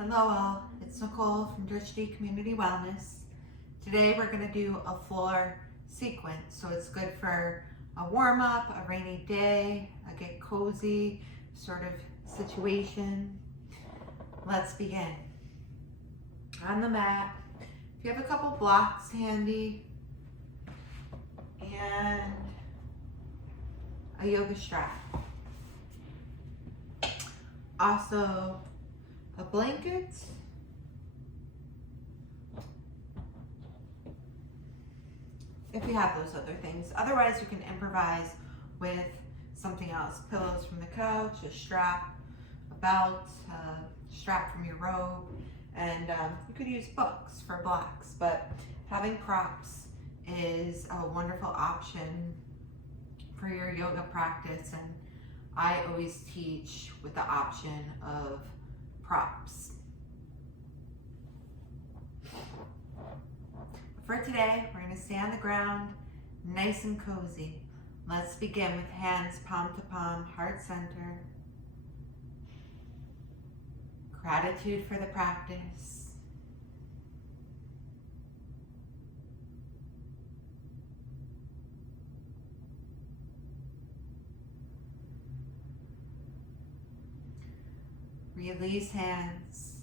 Hello all, it's Nicole from Drishti Community Wellness. Today we're going to do a floor sequence, so it's good for a warm up, a rainy day, a get cozy sort of situation. Let's begin. On the mat, if you have a couple blocks handy and a yoga strap. Also, a blanket, if you have those other things. Otherwise, you can improvise with something else. Pillows from the couch, a strap, a belt, a strap from your robe, and you could use books for blocks, but having props is a wonderful option for your yoga practice, and I always teach with the option of props. For today, we're going to stay on the ground, nice and cozy. Let's begin with hands palm to palm, heart center. Gratitude for the practice. Release hands.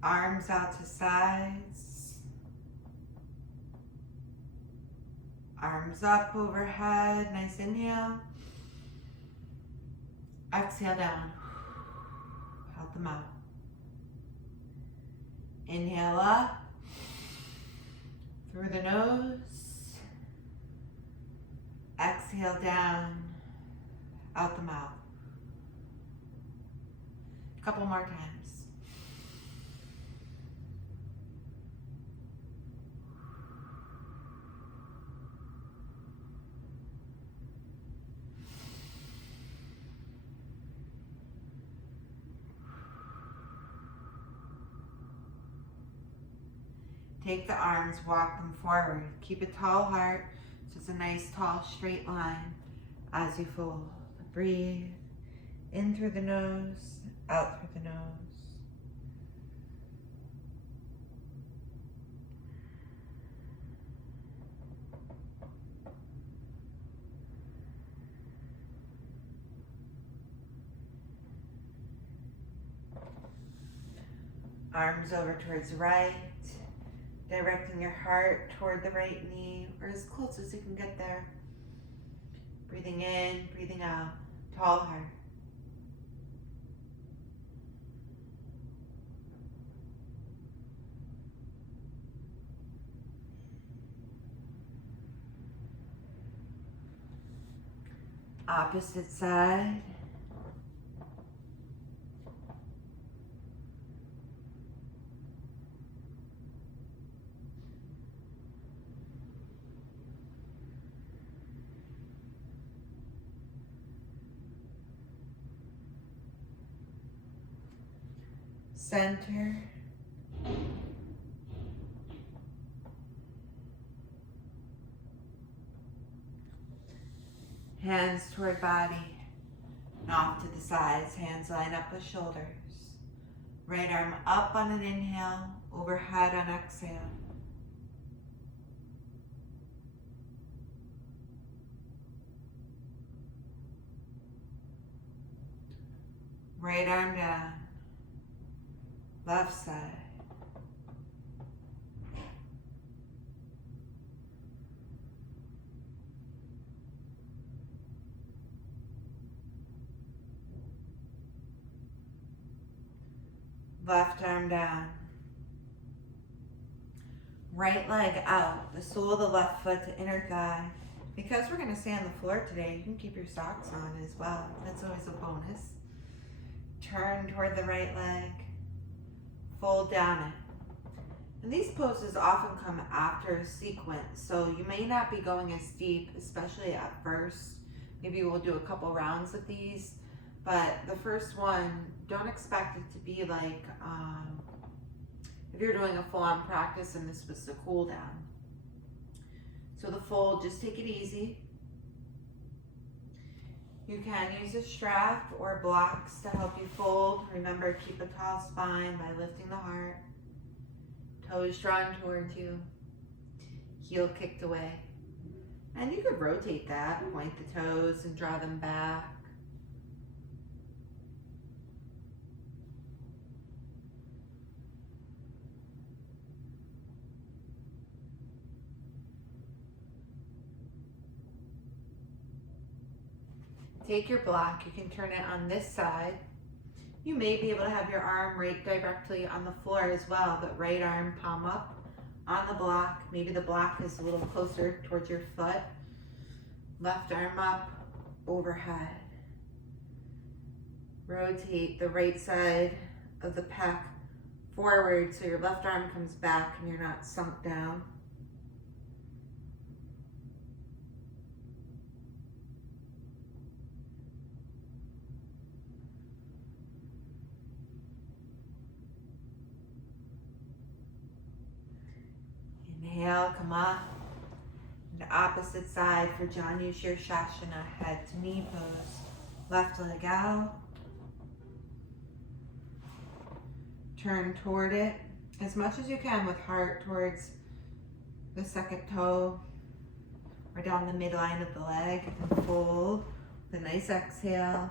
Arms out to sides. Arms up overhead. Nice inhale. Exhale down. Out the mouth. Inhale up. Through the nose. Exhale down. Out the mouth. A couple more times. Take the arms, walk them forward. Keep a tall heart, so it's a nice, tall, straight line as you fold. Breathe in through the nose, out through the nose. Arms over towards the right. Directing your heart toward the right knee, or as close as you can get there. Breathing in, breathing out, tall heart. Opposite side. Center. Hands toward body and off to the sides. Hands line up with shoulders. Right arm up on an inhale, overhead on exhale. Right arm down. Left side. Left arm down. Right leg out, the sole of the left foot to inner thigh. Because we're going to stay on the floor today, you can keep your socks on as well. That's always a bonus. Turn toward the right leg. Fold down it. And these poses often come after a sequence, so you may not be going as deep, especially at first. Maybe we'll do a couple rounds of these, but the first one, don't expect it to be like if you're doing a full-on practice and this was the cool down. So the fold, just take it easy. You can use a strap or blocks to help you fold. Remember, keep a tall spine by lifting the heart. Toes drawn towards you. Heel kicked away. And you could rotate that, point the toes and draw them back. Take your block, you can turn it on this side. You may be able to have your arm right directly on the floor as well, but right arm palm up on the block. Maybe the block is a little closer towards your foot. Left arm up, overhead. Rotate the right side of the pec forward so your left arm comes back and you're not sunk down. Inhale, come up. The opposite side for Janu Shirshasana, head to knee pose. Left leg out. Turn toward it as much as you can with heart towards the second toe or down the midline of the leg, and fold with a nice exhale.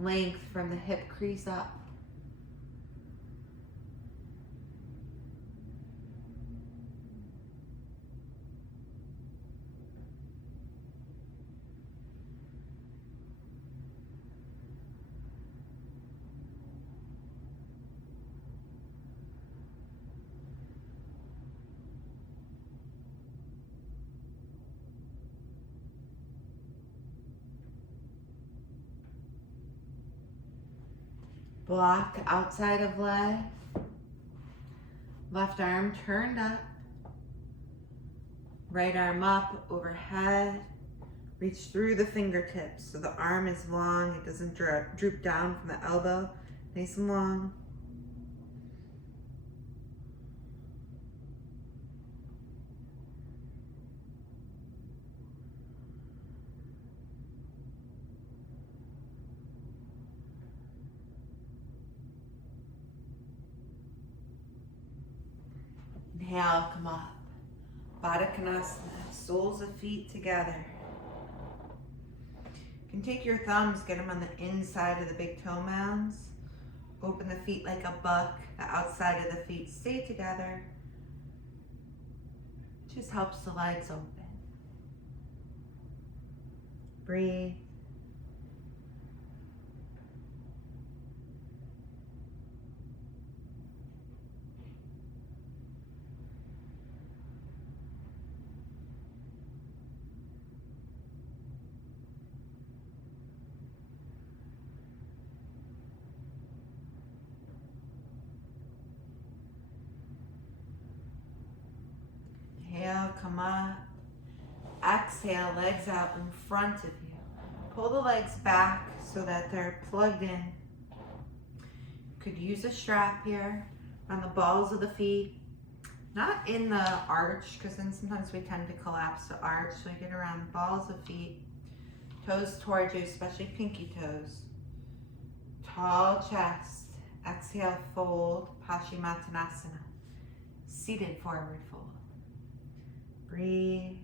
Length from the hip crease up. Block outside of leg. Left arm turned up. Right arm up, overhead. Reach through the fingertips so the arm is long. It doesn't droop down from the elbow. Nice and long. Inhale, come up. Baddha Konasana, soles of feet together. You can take your thumbs, get them on the inside of the big toe mounds. Open the feet like a buck. The outside of the feet stay together. Just helps the legs open. Breathe. Inhale, come up. Exhale, legs out in front of you. Pull the legs back so that they're plugged in. You could use a strap here on the balls of the feet. Not in the arch, because then sometimes we tend to collapse the arch. So you get around the balls of feet. Toes towards you, especially pinky toes. Tall chest. Exhale, fold. Paschimottanasana. Seated forward fold. Breathe.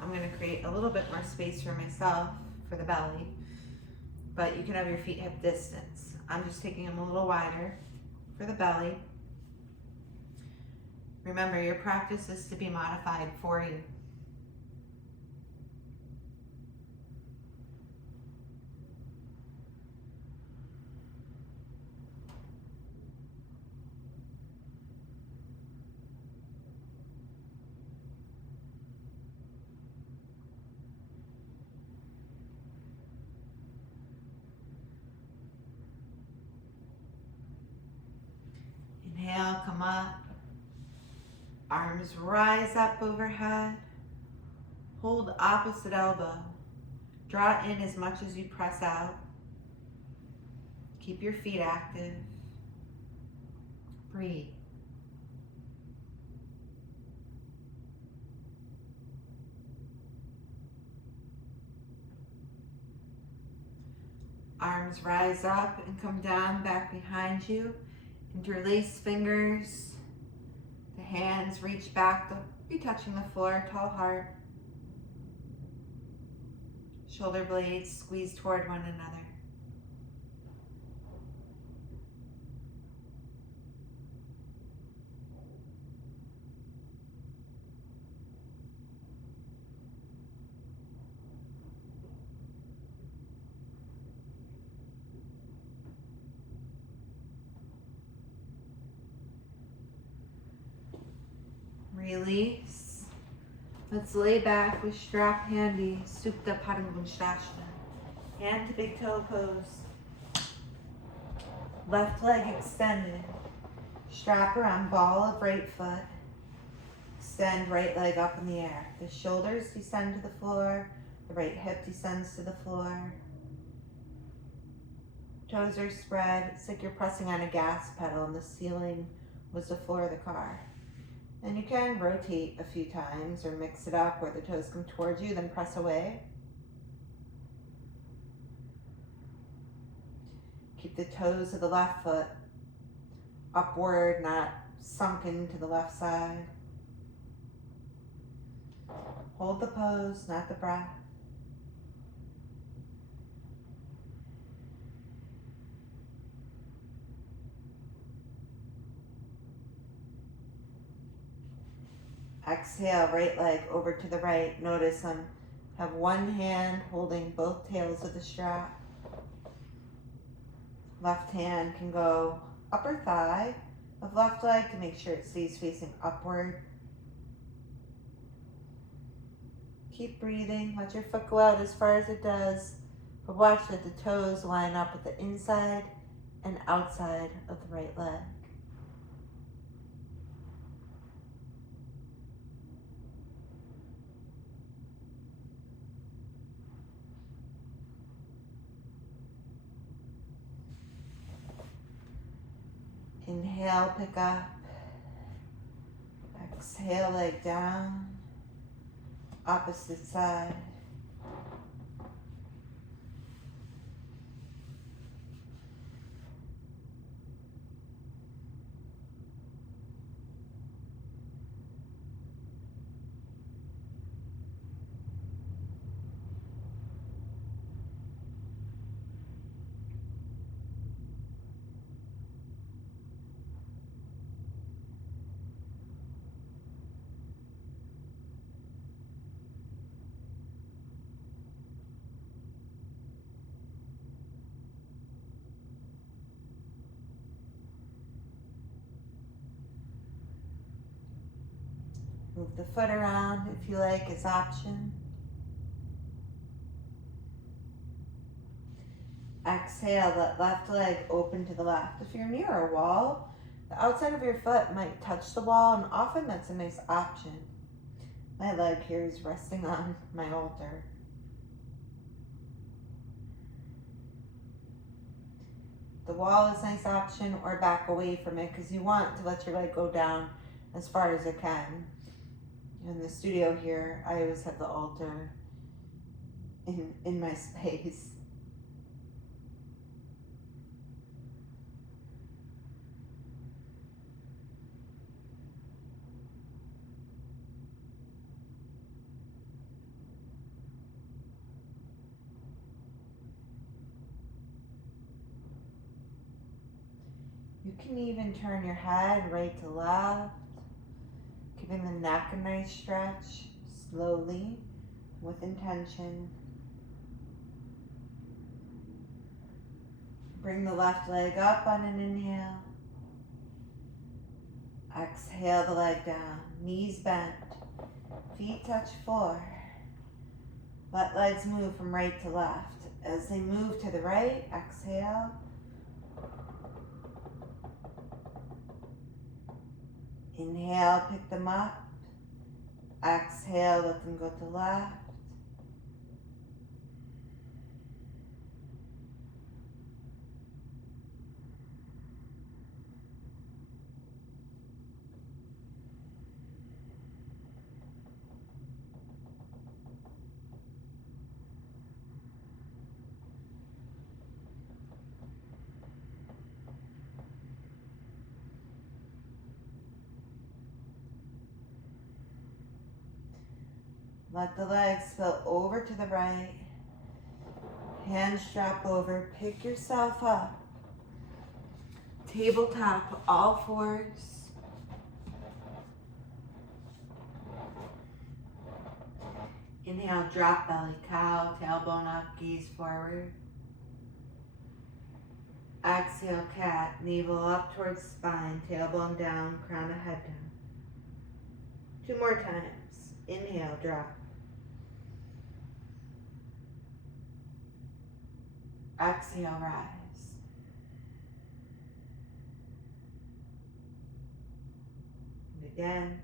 I'm going to create a little bit more space for myself for the belly, but you can have your feet hip distance. I'm just taking them a little wider for the belly. Remember, your practice is to be modified for you. Inhale, come up. Arms rise up overhead. Hold opposite elbow. Draw in as much as you press out. Keep your feet active. Breathe. Arms rise up and come down back behind you. Interlace fingers. The hands reach back to be touching the floor, tall heart. Shoulder blades squeeze toward one another. Release. Let's lay back with strap handy, Supta Padangusthasana. Hand to big toe pose. Left leg extended. Strap around ball of right foot. Extend right leg up in the air. The shoulders descend to the floor. The right hip descends to the floor. Toes are spread. It's like you're pressing on a gas pedal and the ceiling was the floor of the car. And you can rotate a few times or mix it up where the toes come towards you, then press away. Keep the toes of the left foot upward, not sunken to the left side. Hold the pose, not the breath. Exhale, right leg over to the right. Notice have one hand holding both tails of the strap. Left hand can go upper thigh of left leg to make sure it stays facing upward. Keep breathing. Let your foot go out as far as it does, but watch that the toes line up with the inside and outside of the right leg. Inhale, pick up. Exhale, leg down. Opposite side. Move the foot around if you like, it's option. Exhale, let left leg open to the left. If you're near a wall, the outside of your foot might touch the wall, and often that's a nice option. My leg here is resting on my altar. The wall is a nice option, or back away from it because you want to let your leg go down as far as it can. In the studio here, I always have the altar in my space. You can even turn your head right to left, giving the neck a nice stretch, slowly, with intention. Bring the left leg up on an inhale. Exhale the leg down, knees bent, feet touch floor. Let legs move from right to left. As they move to the right, exhale. Inhale, pick them up. Exhale, let them go to left. Let the legs spill over to the right. Hands drop over. Pick yourself up. Tabletop, all fours. Inhale, drop belly, cow, tailbone up, gaze forward. Exhale, cat, navel up towards spine, tailbone down, crown of head down. 2 more times. Inhale, drop. Exhale, rise. And again.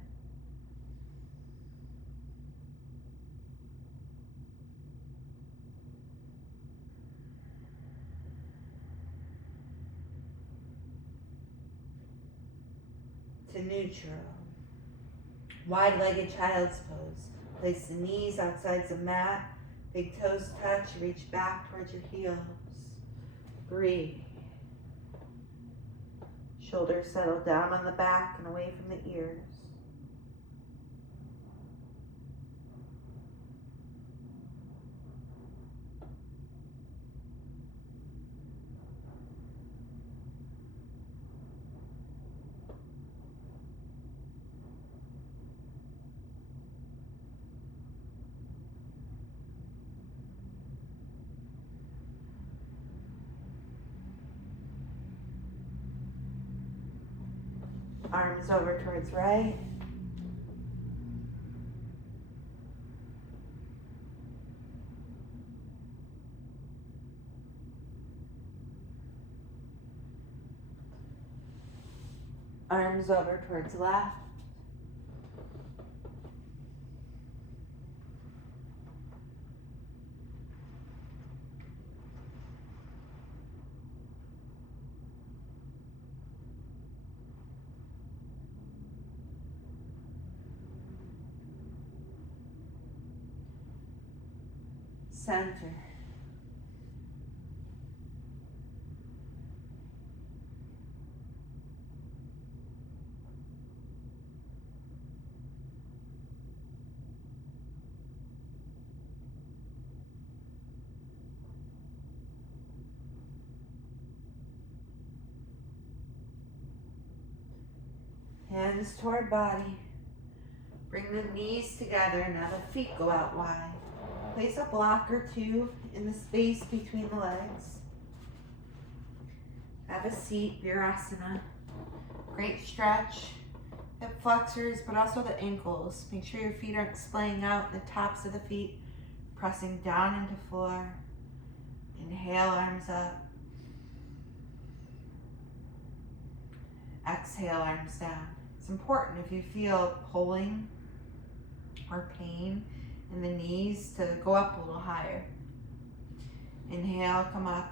To neutral. Wide-legged child's pose. Place the knees outside the mat. Big toes touch. Reach back towards your heels. Breathe. Shoulders settle down on the back and away from the ears. Arms over towards right. Arms over towards left. Center. Hands toward body. Bring the knees together. Now the feet go out wide. Place a block or 2 in the space between the legs. Have a seat, Virasana. Great stretch. Hip flexors, but also the ankles. Make sure your feet aren't splaying out, the tops of the feet pressing down into floor. Inhale, arms up. Exhale, arms down. It's important if you feel pulling or pain in the knees to go up a little higher. Inhale, come up.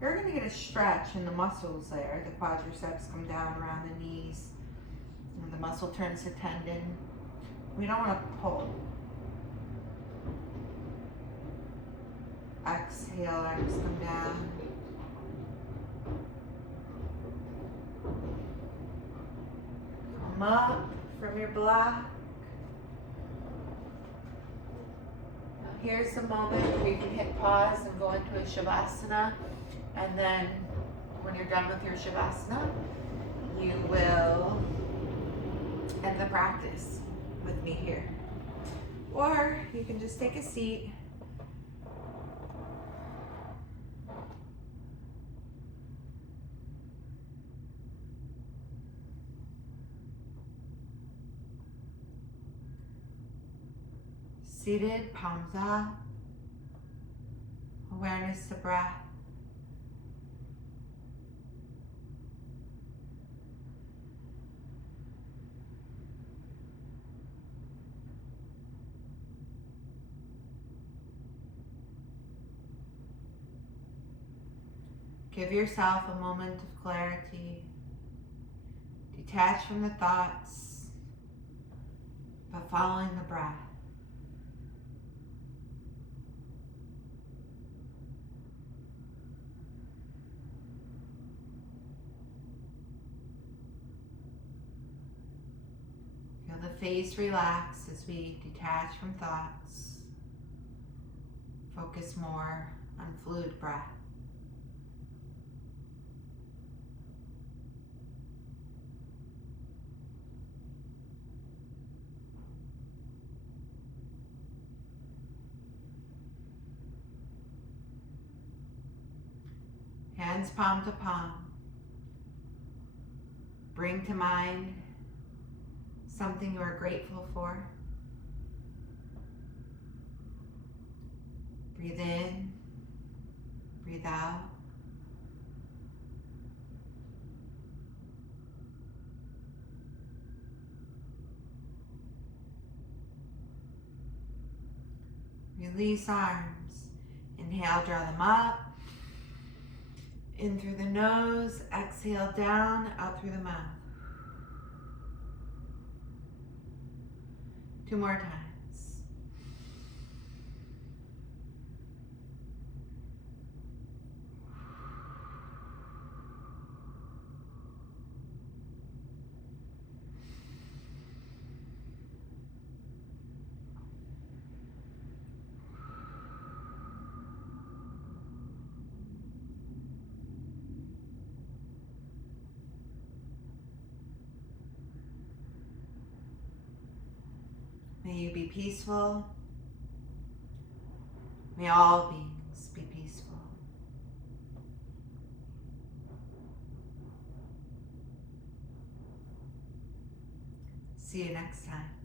You're going to get a stretch in the muscles there. The quadriceps come down around the knees. And the muscle turns to tendon. We don't want to pull. Exhale, arms come down. Come up from your block. Here's the moment where you can hit pause and go into a Shavasana. And then when you're done with your Shavasana, you will end the practice with me here. Or you can just take a seat. Seated, palms up, awareness to breath. Give yourself a moment of clarity. Detach from the thoughts, but following the breath. Feel the face relax as we detach from thoughts. Focus more on fluid breath. Hands palm to palm. Bring to mind something you are grateful for. Breathe in, breathe out. Release arms. Inhale, draw them up. In through the nose, exhale down, out through the mouth. 2 more times. May you be peaceful. May all beings be peaceful. See you next time.